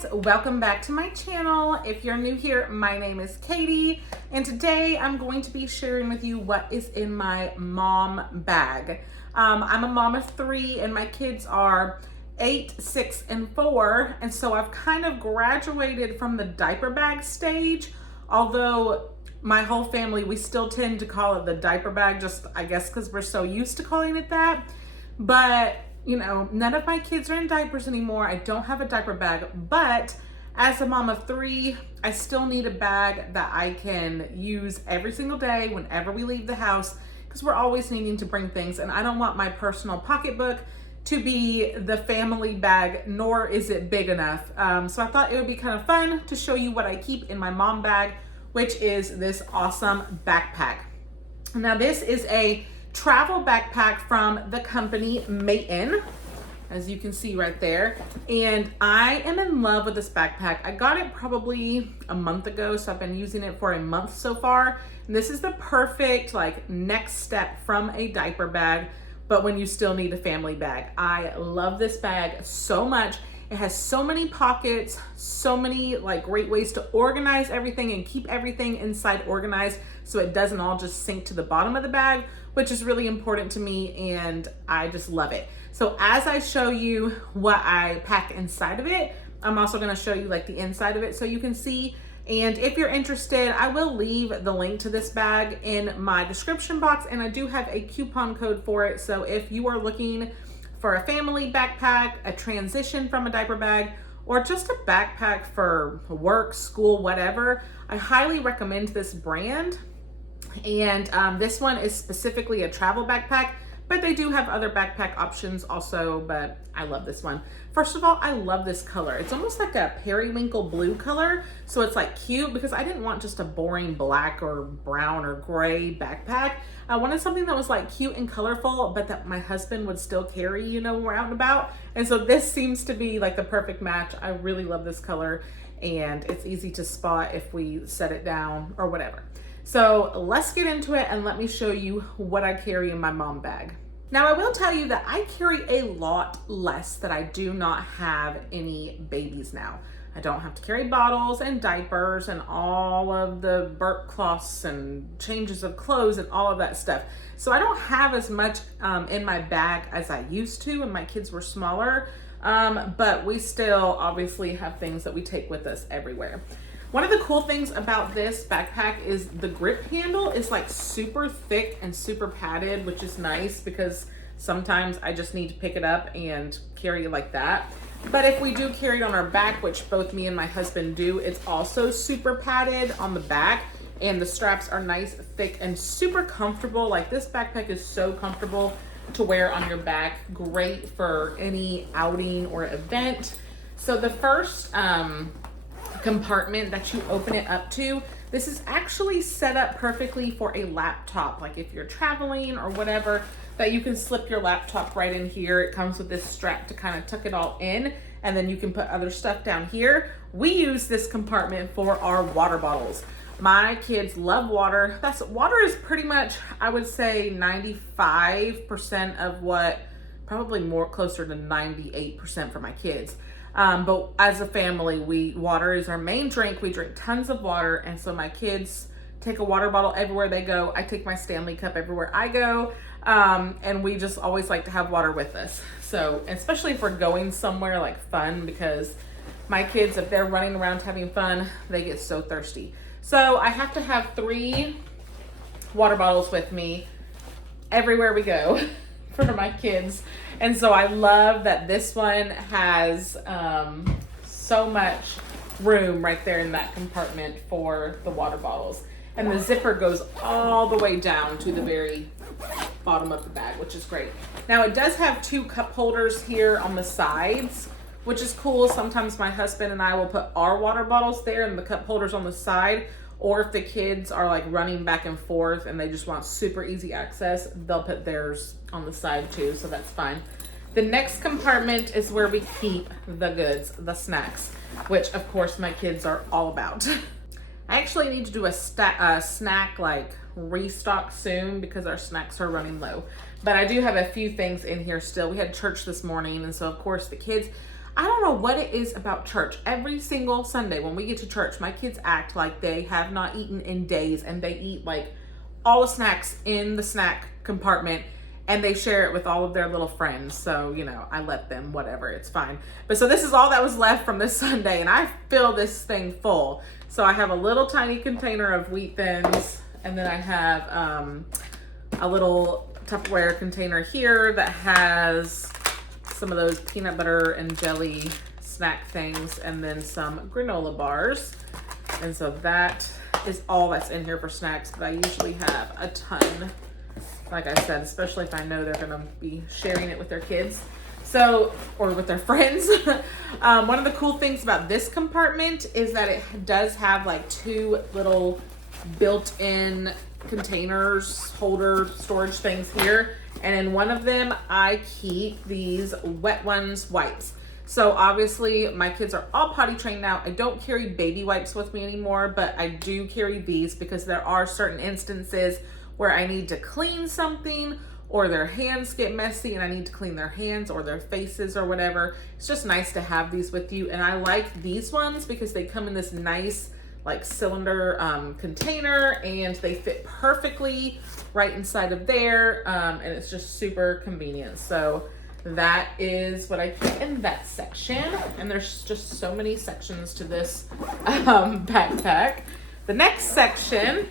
guys, welcome back to my channel. If you're new here, my name is Katie, and today I'm going to be sharing with you what is in my mom bag. I'm a mom of 3 and my kids are 8, 6, and 4, and so I've kind of graduated from the diaper bag stage, although my whole family, we still tend to call it the diaper bag, just I guess because we're so used to calling it that. But you know, none of my kids are in diapers anymore. I don't have a diaper bag, but as a mom of 3, I still need a bag that I can use every single day whenever we leave the house, because we're always needing to bring things, and I don't want my personal pocketbook to be the family bag, nor is it big enough. So I thought it would be kind of fun to show you what I keep in my mom bag, which is this awesome backpack. Now this is a travel backpack from the company MATEIN, as you can see right there, and I am in love with this backpack. I got it probably a month ago, so I've been using it for a month so far, and this is the perfect like next step from a diaper bag, but when you still need a family bag. I love this bag so much. It has so many pockets, so many like great ways to organize everything and keep everything inside organized so it doesn't all just sink to the bottom of the bag, which is really important to me, and I just love it. So as I show you what I pack inside of it, I'm also gonna show you like the inside of it so you can see. And if you're interested, I will leave the link to this bag in my description box, and I do have a coupon code for it. So if you are looking for a family backpack, a transition from a diaper bag, or just a backpack for work, school, whatever, I highly recommend this brand. And this one is specifically a travel backpack, but they do have other backpack options also, but I love this one. First of all, I love this color. It's almost like a periwinkle blue color, so it's like cute, because I didn't want just a boring black or brown or gray backpack. I wanted something that was like cute and colorful, but that my husband would still carry, you know, when we're out and about. And so this seems to be like the perfect match. I really love this color, and it's easy to spot if we set it down or whatever. So let's get into it and let me show you what I carry in my mom bag. Now I will tell you that I carry a lot less, that I do not have any babies now. I don't have to carry bottles and diapers and all of the burp cloths and changes of clothes and all of that stuff. So I don't have as much in my bag as I used to when my kids were smaller, but we still obviously have things that we take with us everywhere. One of the cool things about this backpack is the grip handle is like super thick and super padded, which is nice because sometimes I just need to pick it up and carry it like that. But if we do carry it on our back, which both me and my husband do, it's also super padded on the back, and the straps are nice, thick, and super comfortable. Like this backpack is so comfortable to wear on your back. Great for any outing or event. So the first compartment that you open it up to, this is actually set up perfectly for a laptop. Like if you're traveling or whatever, that you can slip your laptop right in here. It comes with this strap to kind of tuck it all in, and then you can put other stuff down here. We use this compartment for our water bottles. My kids love water. Water is pretty much, I would say 95% of what, probably more closer to 98% for my kids. But as a family, water is our main drink. We drink tons of water, and so my kids take a water bottle everywhere they go. I take my Stanley cup everywhere I go, and we just always like to have water with us. So especially if we're going somewhere like fun, because my kids, if they're running around having fun, they get so thirsty. So I have to have 3 water bottles with me everywhere we go for my kids. And so I love that this one has so much room right there in that compartment for the water bottles. And the zipper goes all the way down to the very bottom of the bag, which is great. Now it does have 2 cup holders here on the sides, which is cool. Sometimes my husband and I will put our water bottles there and the cup holders on the side, or if the kids are like running back and forth and they just want super easy access, they'll put theirs on the side too, so that's fine. The next compartment is where we keep the goods, the snacks, which of course my kids are all about. I actually need to do a snack like restock soon because our snacks are running low. But I do have a few things in here still. We had church this morning, and so of course the kids, I don't know what it is about church. Every single Sunday when we get to church, my kids act like they have not eaten in days, and they eat like all the snacks in the snack compartment, and they share it with all of their little friends. So, you know, I let them, whatever, it's fine. But so this is all that was left from this Sunday, and I fill this thing full. So I have a little tiny container of Wheat Thins, and then I have a little Tupperware container here that has some of those peanut butter and jelly snack things, and then some granola bars. And so that is all that's in here for snacks, but I usually have a ton, like I said, especially if I know they're gonna be sharing it with their kids. So, or with their friends. One of the cool things about this compartment is that it does have like 2 little built-in containers, holder, storage things here. And in one of them, I keep these Wet Ones wipes. So obviously my kids are all potty trained now. I don't carry baby wipes with me anymore, but I do carry these because there are certain instances where I need to clean something, or their hands get messy and I need to clean their hands or their faces or whatever. It's just nice to have these with you. And I like these ones because they come in this nice like cylinder container, and they fit perfectly right inside of there, and it's just super convenient. So that is what I keep in that section, and there's just so many sections to this backpack. The next section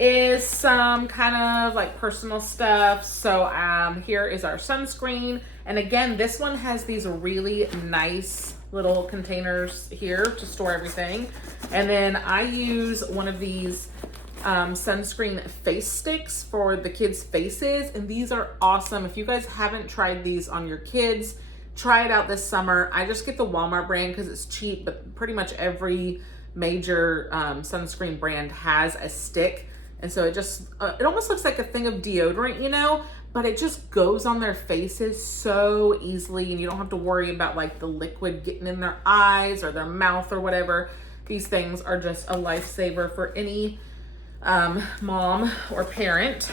is some kind of like personal stuff. So here is our sunscreen, and again, this one has these really nice little containers here to store everything. And then I use one of these sunscreen face sticks for the kids' faces, and these are awesome. If you guys haven't tried these on your kids, try it out this summer. I just get the Walmart brand because it's cheap, but pretty much every major sunscreen brand has a stick, and so it just it almost looks like a thing of deodorant, you know, but it just goes on their faces so easily, and you don't have to worry about like the liquid getting in their eyes or their mouth or whatever. These things are just a lifesaver for any mom or parent.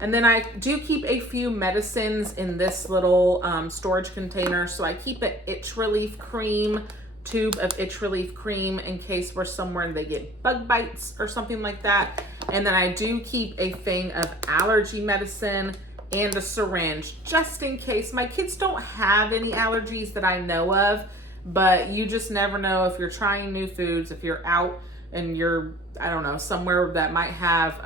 And then I do keep a few medicines in this little storage container. So I keep an itch relief cream, tube of itch relief cream in case we're somewhere and they get bug bites or something like that. And then I do keep a thing of allergy medicine and a syringe just in case. My kids don't have any allergies that I know of, but you just never know if you're trying new foods, if you're out and you're, I don't know, somewhere that might have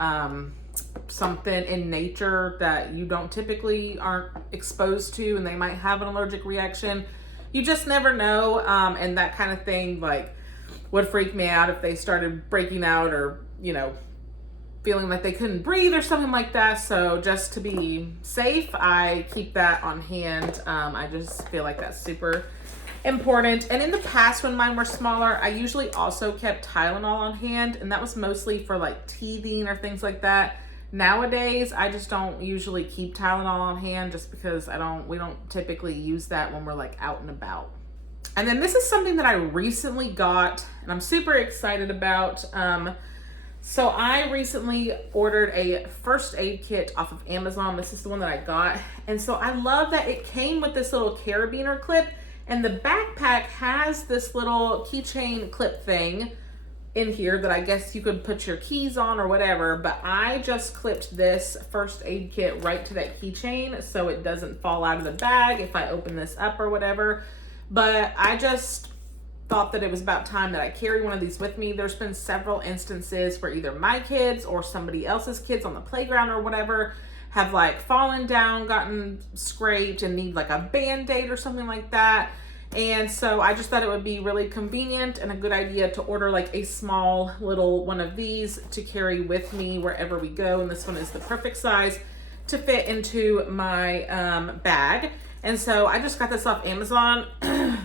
something in nature that you don't typically aren't exposed to, and they might have an allergic reaction. You just never know, and that kind of thing like would freak me out if they started breaking out or, you know, feeling like they couldn't breathe or something like that. So just to be safe, I keep that on hand. I just feel like that's super important. And in the past, when mine were smaller, I usually also kept Tylenol on hand, and that was mostly for like teething or things like that. Nowadays, I just don't usually keep Tylenol on hand just because we don't typically use that when we're like out and about. And then this is something that I recently got and I'm super excited about. So I recently ordered a first aid kit off of Amazon. This is the one that I got. And so I love that it came with this little carabiner clip, and the backpack has this little keychain clip thing in here that I guess you could put your keys on or whatever, but I just clipped this first aid kit right to that keychain so it doesn't fall out of the bag if I open this up or whatever. But I just thought that it was about time that I carry one of these with me. There's been several instances where either my kids or somebody else's kids on the playground or whatever have like fallen down, gotten scraped, and need like a band-aid or something like that. And so I just thought it would be really convenient and a good idea to order like a small little one of these to carry with me wherever we go. And this one is the perfect size to fit into my bag. And so I just got this off Amazon.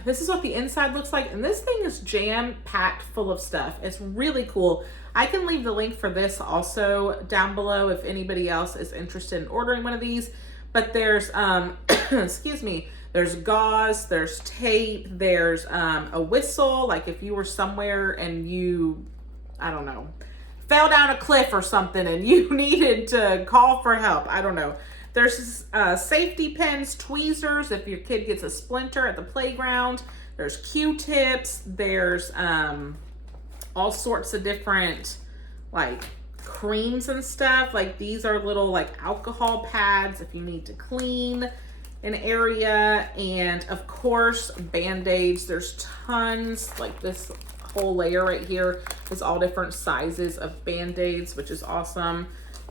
This is what the inside looks like. And this thing is jam-packed full of stuff. It's really cool. I can leave the link for this also down below if anybody else is interested in ordering one of these. But there's, excuse me, there's gauze, there's tape, there's a whistle. Like if you were somewhere and you, I don't know, fell down a cliff or something and you needed to call for help. I don't know. There's safety pins, tweezers if your kid gets a splinter at the playground. There's Q-tips. There's all sorts of different like creams and stuff. Like these are little like alcohol pads if you need to clean an area. And of course, Band-Aids. There's tons, like this whole layer right here is all different sizes of Band-Aids, which is awesome.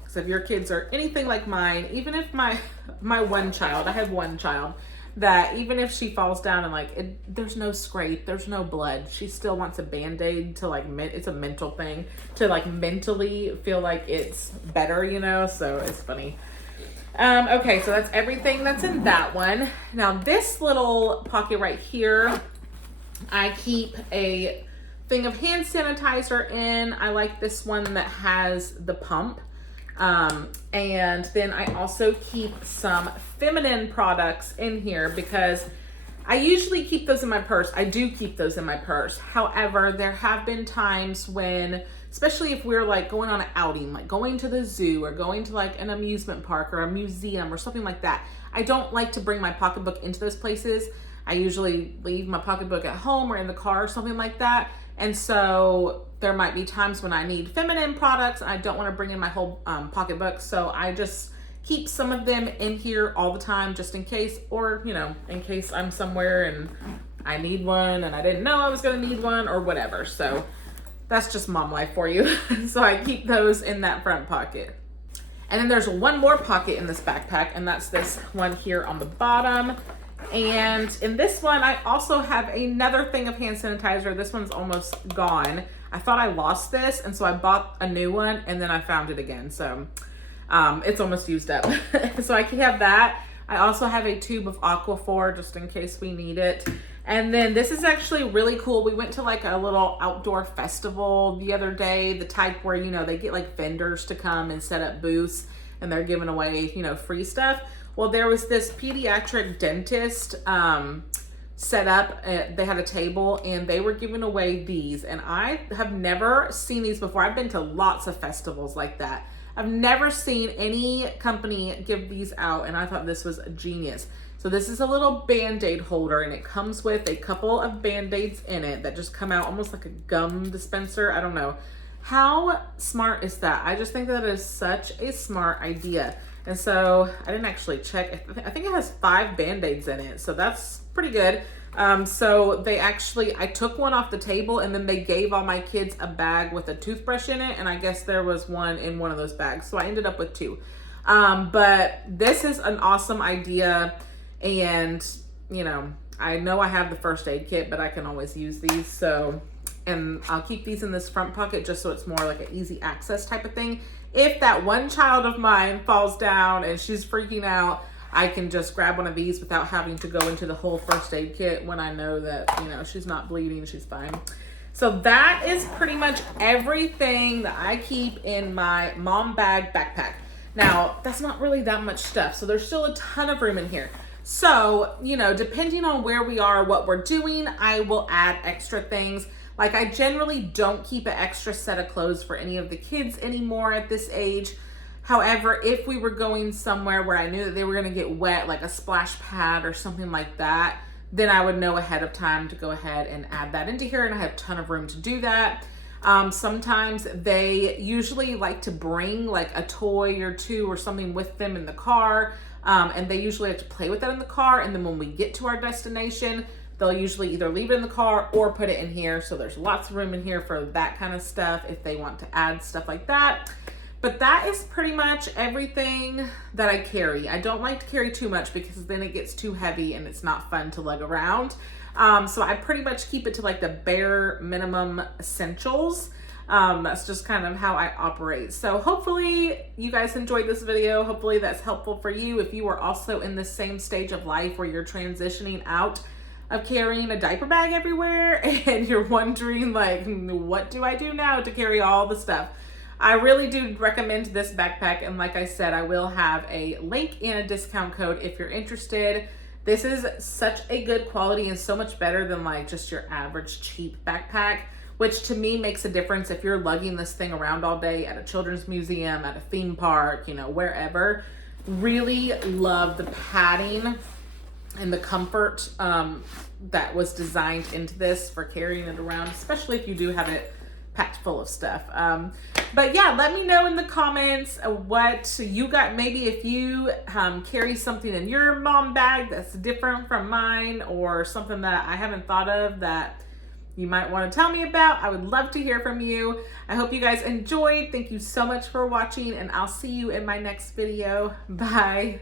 So if your kids are anything like mine, even if my one child, I have one child, that even if she falls down and like there's no scrape, there's no blood, she still wants a Band-Aid to like, it's a mental thing, to like mentally feel like it's better, you know, so it's funny. Okay, so that's everything that's in that one. Now this little pocket right here, I keep a thing of hand sanitizer in. I like this one that has the pump. And then I also keep some feminine products in here because I usually keep those in my purse. I do keep those in my purse. However, there have been times when, especially if we're like going on an outing, like going to the zoo or going to like an amusement park or a museum or something like that, I don't like to bring my pocketbook into those places. I usually leave my pocketbook at home or in the car or something like that. And so there might be times when I need feminine products and I don't want to bring in my whole pocketbook. So I just keep some of them in here all the time just in case, or, you know, in case I'm somewhere and I need one and I didn't know I was going to need one or whatever. So that's just mom life for you. So I keep those in that front pocket. And then there's one more pocket in this backpack, and that's this one here on the bottom. And in this one, I also have another thing of hand sanitizer. This one's almost gone. I thought I lost this, and so I bought a new one, and then I found it again. So it's almost used up. So I can have that. I also have a tube of Aquaphor just in case we need it. And then this is actually really cool. We went to like a little outdoor festival the other day, the type where, you know, they get like vendors to come and set up booths and they're giving away, you know, free stuff. Well, there was this pediatric dentist set up. They had a table and they were giving away these. And I have never seen these before. I've been to lots of festivals like that. I've never seen any company give these out, and I thought this was genius. So this is a little Band-Aid holder, and it comes with a couple of Band-Aids in it that just come out almost like a gum dispenser. I don't know. How smart is that? I just think that is such a smart idea. And so I didn't actually check. I think it has 5 Band-Aids in it, so that's pretty good. So they actually, I took one off the table and then they gave all my kids a bag with a toothbrush in it. And I guess there was one in one of those bags. So I ended up with 2. But this is an awesome idea. And, you know I have the first aid kit, but I can always use these. So, and I'll keep these in this front pocket just so it's more like an easy access type of thing. If that one child of mine falls down and she's freaking out, I can just grab one of these without having to go into the whole first aid kit when I know that, you know, she's not bleeding, she's fine. So that is pretty much everything that I keep in my mom bag backpack. Now, that's not really that much stuff, so there's still a ton of room in here. So, you know, depending on where we are, what we're doing, I will add extra things. Like I generally don't keep an extra set of clothes for any of the kids anymore at this age. However, if we were going somewhere where I knew that they were going to get wet, like a splash pad or something like that, then I would know ahead of time to go ahead and add that into here, and I have a ton of room to do that. Sometimes they usually like to bring like a toy or 2 or something with them in the car, and they usually have to play with that in the car, and then when we get to our destination, they'll usually either leave it in the car or put it in here. So there's lots of room in here for that kind of stuff if they want to add stuff like that. But that is pretty much everything that I carry. I don't like to carry too much because then it gets too heavy and it's not fun to lug around. So I pretty much keep it to like the bare minimum essentials. That's just kind of how I operate. So hopefully you guys enjoyed this video. Hopefully that's helpful for you if you are also in the same stage of life where you're transitioning out of carrying a diaper bag everywhere and you're wondering like, what do I do now to carry all the stuff? I really do recommend this backpack, and like I said, I will have a link and a discount code if you're interested. This is such a good quality and so much better than like just your average cheap backpack, which to me makes a difference if you're lugging this thing around all day at a children's museum, at a theme park, you know, wherever. Really love the padding and the comfort that was designed into this for carrying it around, especially if you do have it packed full of stuff. But yeah, let me know in the comments what you got. Maybe if you carry something in your mom bag that's different from mine, or something that I haven't thought of that you might want to tell me about. I would love to hear from you. I hope you guys enjoyed. Thank you so much for watching, and I'll see you in my next video. Bye.